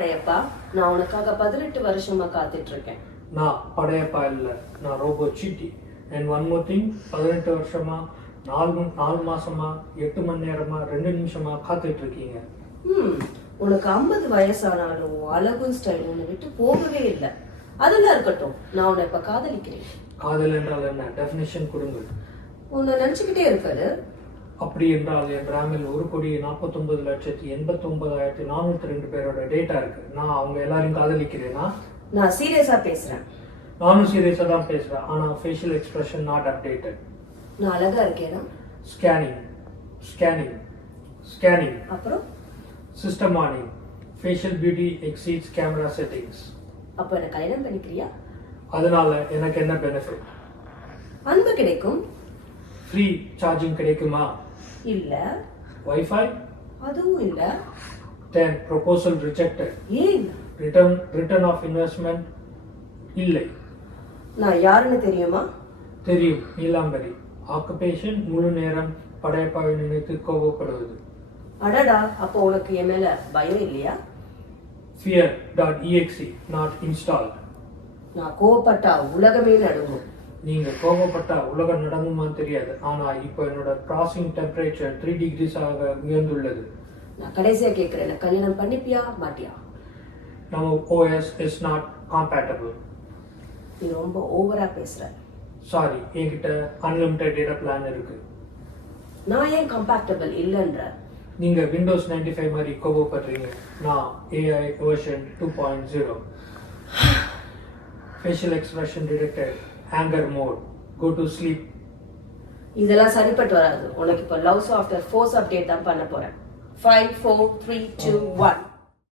படையப்பா, நான் உனக்காக 18 வருஷமா காத்துட்டு இருக்கேன். நான் படையப்பா இல்லை, நான் ரோபோ சீட்டி. அண்ட் ஒன் மோர் திங், 18 வருஷமா 4 மாசமா 8 மணி நேரமா 2 நிமிஷமா காத்துட்டு இருக்கீங்க. உனக்கு 50 வயசானாலும் அழகும் ஸ்டைல் உன்னை விட்டு போகவே இல்லை. அதெல்லாம் இருக்கட்டும், நான் உன்னை இப்ப காதலிக்கிறேன். காதல் என்றால் என்ன? டெஃபினிஷன் கொடுங்க. உன்னை நினைச்சுக்கிட்டே இருக்காரு. அப்படி என்றால் என் ராமில் 1,49,89,402 பேரோட டேட்டா இருக்கு. நான் அவங்க எல்லாரையும் காதலிக்கிறேனா? நான் சீரியஸா பேசுறேன். நானும் சீரியஸா தான் பேசுறேன். ஆனா ஃபேஷியல் எக்ஸ்பிரஷன் நாட் அப்டேட்டட். நான் அழகா இருக்கேனா? ஸ்கேனிங். அப்புறம் சிஸ்டம் ஆனிங். Facial beauty exceeds camera settings. அப்ப என்ன கல்யாணம் பண்ணிக்கிறியா? அதனால எனக்கு என்ன பெனிஃபிட்? அன்பு கிடைக்கும். ஃப்ரீ சார்ஜிங் கிடைக்குமா? இல்ல. வைஃபை? அதுவும் இல்ல. தென் ப்ரொபோசல் ரிஜெக்டட். ஏன்? ரிட்டர்ன் ஆஃப் இன்வெஸ்ட்மெண்ட் இல்லை. நான் யாருன்னு தெரியுமா? தெரியும், நீலாம்பரி. ஆக்குபேஷன் முழு நேரம் படையப்பாவை நினைத்து கோபப்படுவது. அடடா, அப்போ உனக்கு என் மேல பயம் இல்லையா? fear.exe not installed. நான் கோபப்பட்டா உலகமே நடுங்கும். நீங்க கோபப்பட்டா உலகம் நடங்குமான்னு தெரியாது. ஆனா இப்போ என்னோட கிராசிங் டெம்பரேச்சர் 3 degrees ஆக உயர்ந்துள்ளது. நான் கடைசியா கேட்கிறேன், கல்யாணம் பண்ணிப்பியா மாட்டியா? நம்ம OS is not compatible. நீ ரொம்ப ஓவரா பேசுற. சாரி, என்கிட்ட அன்லிமிட்டெட் டேட்டா பிளான் இருக்கு. நான் ஏன் கம்பேட்டபிள் இல்லைன்ற? நீங்க Windows 95 மாதிரி கோபப்படுறீங்க. நான் AI version 2.0. facial expression detected. anger mode. go to sleep. இதெல்லாம் சரிப்பட்டு வராது. உனக்கு இப்போ லவ் சாஃப்ட்வேர் ஃபோர்ஸ் அப்டேட் தான் பண்ண போறேன். 5 4 3 2 1